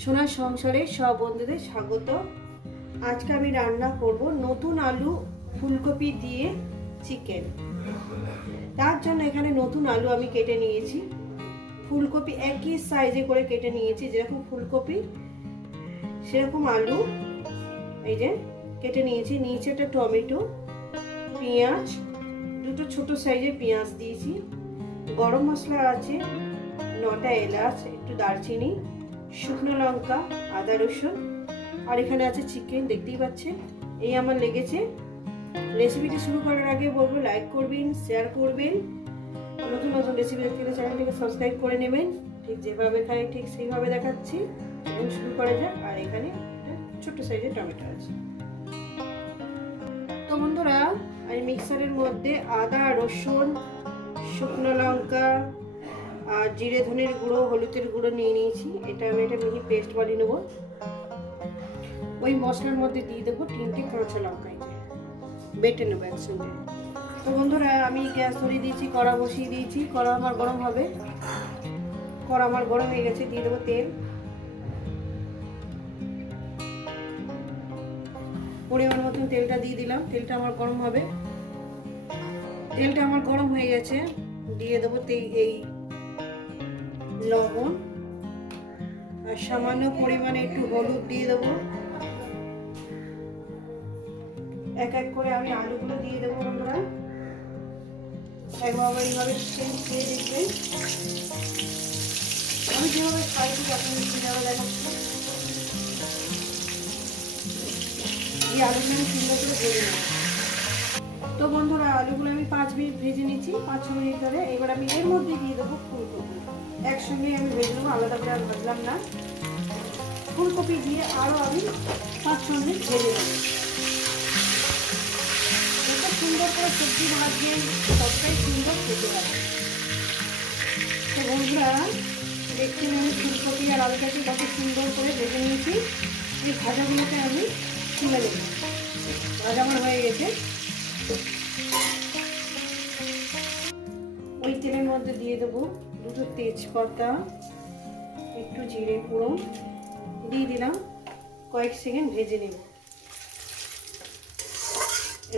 সোনার সংসারে সব বন্ধুদের স্বাগত। আজকে আমি রান্না করব নতুন আলু ফুলকপি দিয়ে চিকেন। তার জন্য এখানে নতুন আলু আমি কেটে নিয়েছি। ফুলকপি একই সাইজে করে কেটে নিয়েছি, যেরকম ফুলকপি, সেরকম আলু। এই যে, কেটে নিয়েছি। নিচে একটা টমেটো, পেঁয়াজ, দুটো ছোট সাইজের পেঁয়াজ দিয়েছি। গরম মশলা আছে, নটা এলাচ, একটু দারচিনি শুকনো লঙ্কা, আদা রসুন, আর এখানে আছে চিকেন, দেখতেই পাচ্ছেন। এই আমার লেগেছে। রেসিপিটি শুরু করার আগে বলব লাইক করবেন শেয়ার করবেন। নতুন নতুন রেসিপি দেখতে গেলে চ্যানেলটিকে সাবস্ক্রাইব করে নেবেন। ঠিক যেভাবে খাই, ঠিক সেইভাবে দেখাচ্ছি। এবং শুরু করা যাক। আর এখানে ছোট্ট সাইজের টমেটো আছে। তো বন্ধুরা, আমি মিক্সারের মধ্যে আদা, রসুন, শুকনো লঙ্কা জিরে, ধনের গুঁড়ো, হলুদের গুঁড়ো নিয়ে নিয়েছি। এটা আমি একটা মিহি পেস্ট বানিয়ে নেব। ওই মশলার মধ্যে দিয়ে দেবো তিনটে কাঁচা লঙ্কা বেটে নেব একসঙ্গে। তো বন্ধুরা, আমি গ্যাস ধরিয়ে দিয়েছি, কড়া বসিয়ে দিয়েছি। কড়া আমার গরম হবে। কড়া আমার গরম হয়ে গেছে, দিয়ে দেবো তেল। পরিমাণ মতন তেলটা দিয়ে দিলাম। তেলটা আমার গরম হবে। তেলটা আমার গরম হয়ে গেছে। দিয়ে দেবো এই লবণ আর সামান্য পরিমাণে একটু হলুদ দিয়ে দেবো। এক এক করে আমি আলুগুলো দিয়ে দেবো বন্ধুরা। একবার এইভাবে সেম খেয়ে দেখবেন। আমি যেভাবে খাই ঠিক আপনাদের কীভাবে দেখাচ্ছি। এই আলুগুলো আমি সুন্দর করে তো বন্ধুরা, আলুগুলো আমি পাঁচ ভেজে নিচ্ছি পাঁচ ছ মিনিট ধরে। এবার আমি এর মধ্যে দিয়ে দেবো ফুলকপি। একসঙ্গে আমি ভেজে নেব, আলাদা করে আর ভাজলাম না। ফুলকপি দিয়ে আরও আমি পাঁচ ছ মিনিট ভেজে নেব। সুন্দর করে সবজি ভাজবেন ততটাই সুন্দর খেতে হবে। তো বন্ধুরা দেখছেন আমি ফুলকপি আর আলুটাকে কত সুন্দর করে ভেজে নিয়েছি। এই ভাজাগুলোকে আমি তুলে নেব। ভাজা আমার হয়ে গেছে। মধ্যে দিয়ে দেবো দুটো তেজপাতা, একটু জিরে গুঁড়ো, দিয়ে দিলাম কয়েক সেকেন্ড ভেজে নেব।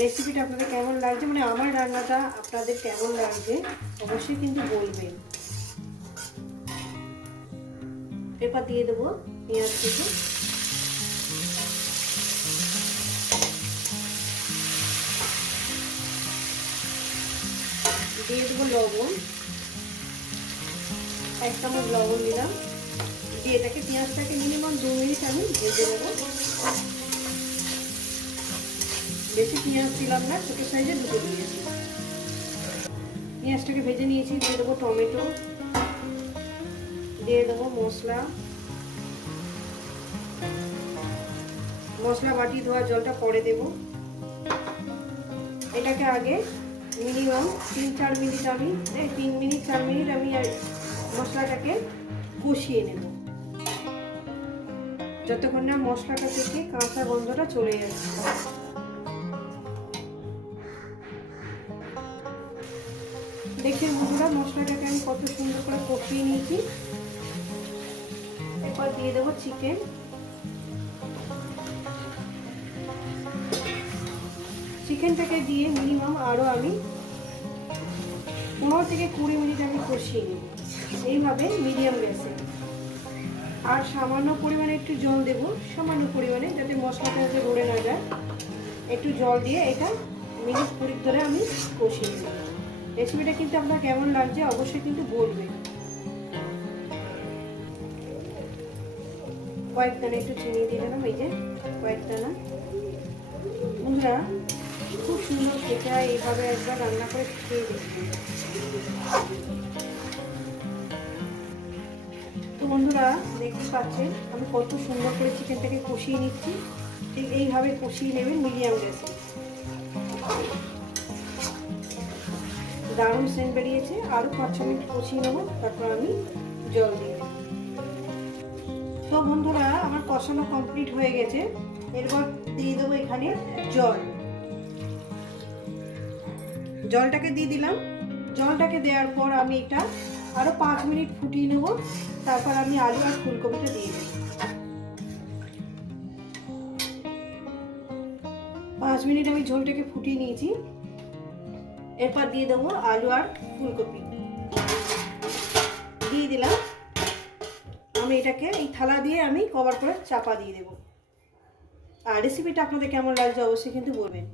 রেসিপিটা আপনাদের কেমন লাগছে? মানে আমার রান্নাটা আপনাদের কেমন লাগছে, অবশ্যই কিন্তু বলবেন। এরপর দিয়ে দেবো পেঁয়াজ কুচি। দিয়ে দেবো লবণ। এক চামচ লবণ দিলাম। দিয়ে এটাকে পেঁয়াজটাকে মিনিমাম দু মিনিট আমি ভেজে নেব। বেশি পেঁয়াজ দিলাম না, ছোটো সাইজে দুটো দিয়েছি। পেঁয়াজটাকে ভেজে নিয়েছি, দিয়ে দেবো টমেটো। দিয়ে দেবো মশলা। মশলা বাটি ধোয়া জলটা পরে দেব। এটাকে আগে মিনিমাম তিন চার মিনিট আমি তিন মিনিট, চার মিনিট আমি মশলাটাকে কষিয়ে নেব। যতক্ষণ না মশলাটা থেকে কাঁচা গন্ধটা চলে যাচ্ছে। দেখে বন্ধুরা, মশলাটাকে আমি কত সুন্দর করে কষিয়ে নিয়েছি। এরপর দিয়ে দেবো চিকেন। চিকেনটাকে দিয়ে মিনিমাম আরও আমি পনেরো থেকে কুড়ি মিনিট আমি কষিয়ে নিই এইভাবে মিডিয়াম গ্যাসে আর সামান্য পরিমাণে একটু জল দেব, সামান্য পরিমাণে যাতে মশলাটা যাতে রড়ে না যায়। একটু জল দিয়ে এটা মিনিট কুড়ি ধরে আমি কষিয়ে নিই রেসিপিটা কিন্তু আপনার কেমন লাগছে অবশ্যই কিন্তু বলবেন। কয়েক দানা একটু চিনি দিয়ে দিলাম, এই যে কয়েক দানা বন্ধুরা, খুব সুন্দর খেতে হয়, এইভাবে একবার রান্না করে খেয়ে দেখবেন তো বন্ধুরা, দেখতে পাচ্ছেন, আমি কত সুন্দর করে চিকেনটাকে কষিয়ে নিচ্ছি। ঠিক এইভাবে কষিয়ে নেবেন মিডিয়াম গ্যাসে। দারুণ সেন্ট বেরিয়েছে। আরও পাঁচ মিনিট কষিয়ে নেব, তারপর আমি জল দিয়ে তো বন্ধুরা, আমার কষানো কমপ্লিট হয়ে গেছে। এরপর দিয়ে দেবো এখানে জল। জলটাকে দিয়ে দিলাম। জলটাকে দেওয়ার পর আমি এটা আরও পাঁচ মিনিট ফুটিয়ে নেব। তারপর আমি আলু আর ফুলকপিটা দিয়ে দেব। পাঁচ মিনিট আমি ঝোলটাকে ফুটিয়ে নিয়েছি। এরপর দিয়ে দেবো আলু আর ফুলকপি। দিয়ে দিলাম। আমি এটাকে এই থালা দিয়ে আমি কভার করে চাপা দিয়ে দেবো। আর রেসিপিটা আপনাদের কেমন লাগছে অবশ্যই কিন্তু বলবেন।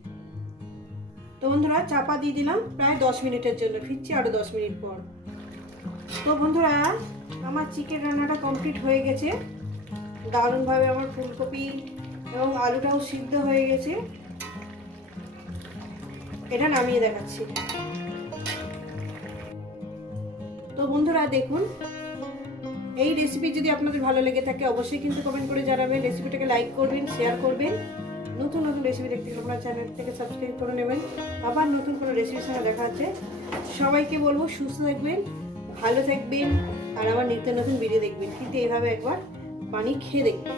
তো বন্ধুরা, চাপা দিয়ে দিলাম। প্রায় দশ মিনিটের জন্য ফিরছি আরও দশ মিনিট পর। তো বন্ধুরা, আমার চিকেন রান্নাটা কমপ্লিট হয়ে গেছে। দারুণভাবে আমার ফুলকপি এবং আলুটাও সিদ্ধ হয়ে গেছে। এটা নামিয়ে দেখাচ্ছি। তো বন্ধুরা, দেখুন, এই রেসিপি যদি আপনাদের ভালো লেগে থাকে, অবশ্যই কিন্তু কমেন্ট করে জানাবেন রেসিপিটাকে লাইক করবেন শেয়ার করবেন। নতুন নতুন রেসিপি দেখতে আপনার চ্যানেল থেকে সাবস্ক্রাইব করে নেবেন। আবার নতুন কোনো রেসিপির সঙ্গে দেখা হচ্ছে। সবাইকে বলব, সুস্থ থাকবেন। ভালো থাকবেন আর আমার নিত্য নতুন ভিডিও দেখবেন। কিন্তু এইভাবে একবার পানি খেয়ে দেখবেন।